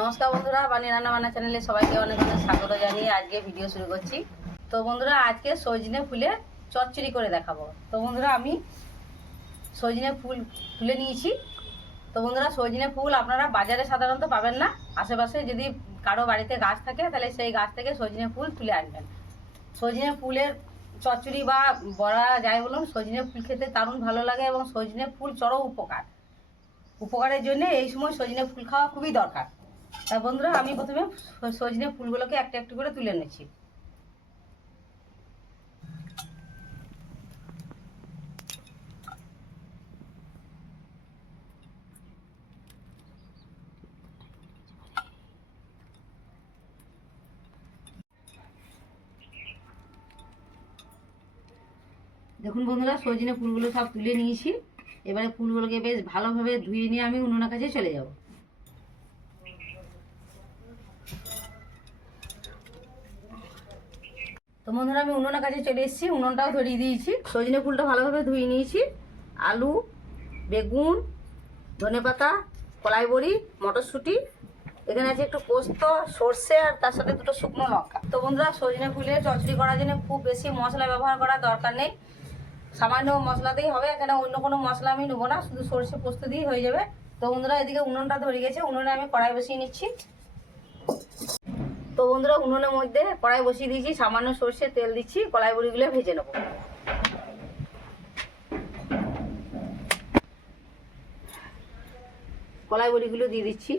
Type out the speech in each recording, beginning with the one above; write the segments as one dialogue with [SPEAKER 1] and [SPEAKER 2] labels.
[SPEAKER 1] নমস্কার বন্ধুরা বানি রান্না বান্না চ্যানেলে সবাইকে অনেক অনেক স্বাগত জানিয়ে আজকে ভিডিও শুরু করছি। তো বন্ধুরা, আজকে সজনে ফুলের চচ্চড়ি করে দেখাবো। তো বন্ধুরা, আমি সজনে ফুল তুলে নিয়েছি। তো বন্ধুরা, সজনে ফুল আপনারা বাজারে সাধারণত পাবেন না। আশেপাশে যদি কারও বাড়িতে গাছ থাকে, তাহলে সেই গাছ থেকে সজনে ফুল তুলে আনবেন। সজনে ফুলের চচ্চড়ি বা বড়া যাই বলুন, সজনে ফুল খেতে দারুণ ভালো লাগে এবং সজনে ফুল চরম উপকার। উপকারের জন্য এই সময় সজনে ফুল খাওয়া খুবই দরকার। তা বন্ধুরা, আমি প্রথমে সজনে ফুলগুলোকে একটা একটু করে তুলে নিচ্ছি। দেখুন বন্ধুরা, সজনে ফুলগুলো সব তুলে নিয়েছি। এবারে ফুলগুলোকে বেশ ভালোভাবে ধুয়ে নিয়ে আমি উনুনের কাছে চলে যাব। তো বন্ধুরা, আমি উনুনের কাছে চলে এসেছি, উনুনটাও ধরিয়ে দিয়েছি। সজনে ফুলটা ভালোভাবে ধুয়ে নিয়েছি। আলু, বেগুন ধনেপাতা কলাই বড়ি, মটরশুঁটি, এখানে আছে একটু পোস্ত, সর্ষে, আর তার সাথে দুটো শুকনো লঙ্কা। তো বন্ধুরা, সজনে ফুলের চচড়ি করার জন্য খুব বেশি মশলা ব্যবহার করার দরকার নেই। সামান্য মশলাতেই হবে, এখানে অন্য কোনো মশলা আমি নেব না, শুধু সর্ষে পোস্ত দিয়েই হয়ে যাবে। তো বন্ধুরা, এদিকে উনুনটা ধরে গেছে, উনুনে আমি কড়াই বসিয়ে নিচ্ছি। তো বন্ধুরা উনুনের মধ্যে কড়াই বসিয়ে দিয়েছি, সামান্য সর্ষে তেল দিচ্ছি, কলাই বড়িগুলো ভেজে নেব। কলাই বড়িগুলো দিয়ে দিচ্ছি।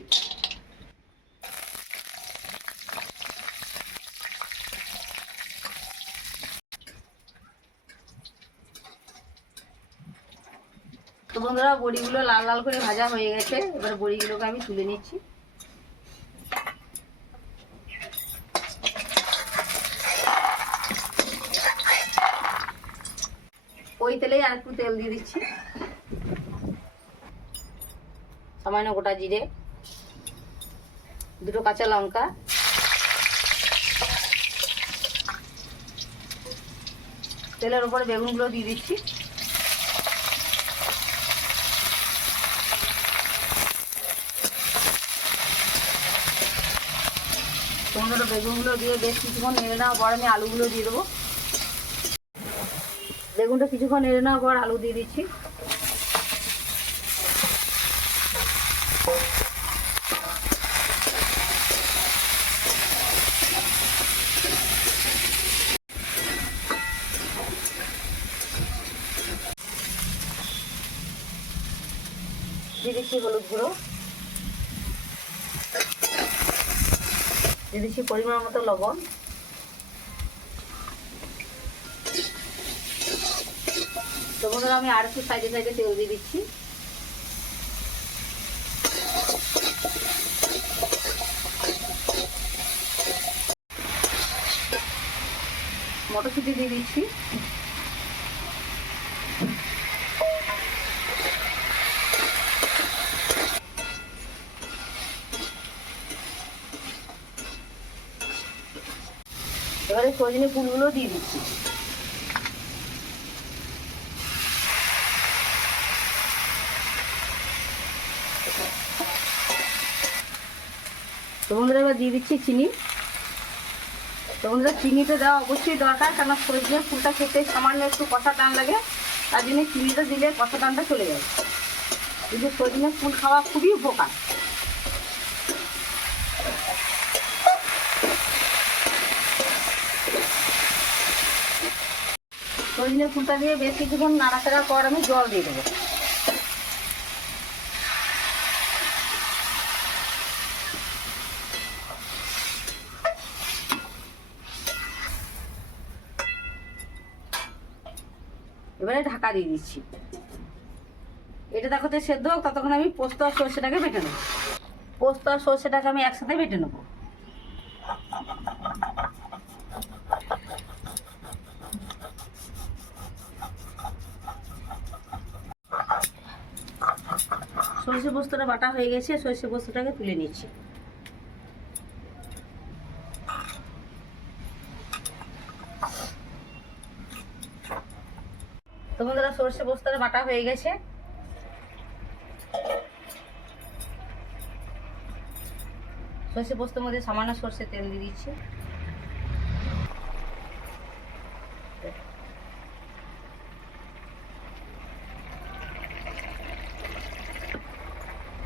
[SPEAKER 1] তো বন্ধুরা বড়িগুলো লাল লাল করে ভাজা হয়ে গেছে, এবার বড়িগুলোকে আমি তুলে নিচ্ছি। আর একটু তেল দিয়ে দিচ্ছি। সামান্য গোটা জিরে, দুটো কাঁচা লঙ্কা, তেলের উপরে বেগুনগুলো দিয়ে দিচ্ছি। টমেটো বেগুনগুলো দিয়ে বেশ কিছুক্ষণ নেড়ে নেওয়ার পর আমি আলুগুলো দিয়ে দেবো। বেগুনটা কিছুক্ষণ নেড়ে নেওয়ার পর আলু দিয়ে দিচ্ছি। হলুদ গুঁড়ো। দিয়ে পরিমাণ মতো লবণ। তো বন্ধুরা আমি আর একটু সাইডে সাইডে তেল দিয়ে দিচ্ছি। মটরশুঁটি দিয়ে দিচ্ছি। এবারে সজনে ফুলগুলো দিয়ে দিচ্ছি। তো বন্ধুরা, এবার দিয়ে দিচ্ছি চিনি। তো বন্ধুরা, চিনিটা দেওয়া অবশ্যই দরকার কারণ সজনে ফুলটা খেতে সামান্য একটু কষা টান লাগে, তার জন্য চিনিটা দিলে কষা টানটা চলে যায়। কিন্তু সজনে ফুল খাওয়া খুবই উপকার। সজনে ফুলটা দিয়ে বেশ কিছুক্ষণ নাড়াচাড়ার পর আমি জল দিয়ে দেবো। এবারে ঢাকা দিয়ে দিচ্ছি। এটা দেখো তো সেদ্ধ হোক, ততক্ষণ আমি পোস্ত আর সর্ষেটাকে বেটে নেব। পোস্ত আর সর্ষেটাকে আমি একসাথে বেটে নেব। সর্ষে পোস্তটা বাটা হয়ে গেছে, সর্ষে পোস্তটাকে তুলে নিচ্ছি। তো বন্ধুরা, সর্ষে পোস্তটা বাটা হয়ে গেছে। সর্ষে পোস্তের মধ্যে সামান্য সর্ষে তেল দিয়ে দিচ্ছি।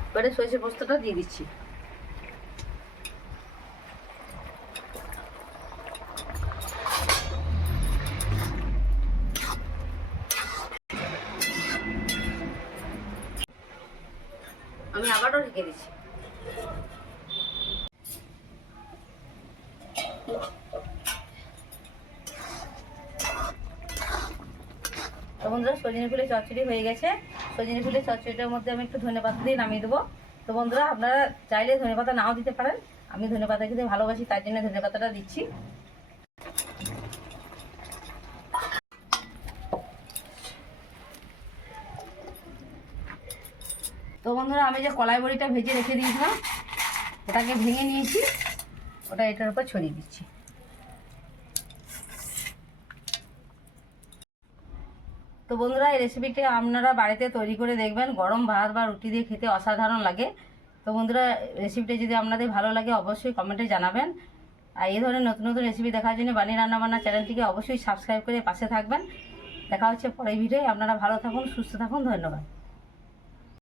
[SPEAKER 1] এবারে সর্ষে পোস্তটা দিয়ে দিচ্ছি। আমি আবারও ঢেকে দিচ্ছি। বন্ধুরা, সজনে ফুলের চচ্চড়ি হয়ে গেছে। সজনে ফুলের চচ্চড়িটার মধ্যে আমি একটু ধনে পাতা দিয়ে নামিয়ে দেবো। তো বন্ধুরা, আপনারা চাইলে ধনে পাতা নাও দিতে পারেন। আমি ধনে পাতা খেতে ভালোবাসি তার জন্য ধনে পাতাটা দিচ্ছি। তো বন্ধুরা, আমি যে কলাই বড়িটা ভেজে রেখে দিয়েছিলাম, ওটাকে ভেঙে নিয়েছি, ওটা এটার উপর ছড়িয়ে দিচ্ছি। তো বন্ধুরা, এই রেসিপিটি আপনারা বাড়িতে তৈরি করে দেখবেন, গরম ভাত বা রুটি দিয়ে খেতে অসাধারণ লাগে। তো বন্ধুরা রেসিপিটি যদি আপনাদের ভালো লাগে, অবশ্যই কমেন্টে জানাবেন। আর এই ধরনের নতুন নতুন রেসিপি দেখার জন্য বানি রান্নাবান্না চ্যানেলটিকে অবশ্যই সাবস্ক্রাইব করে পাশে থাকবেন। দেখা হচ্ছে পরের ভিডিওয় আপনারা ভালো থাকুন, সুস্থ থাকুন, ধন্যবাদ।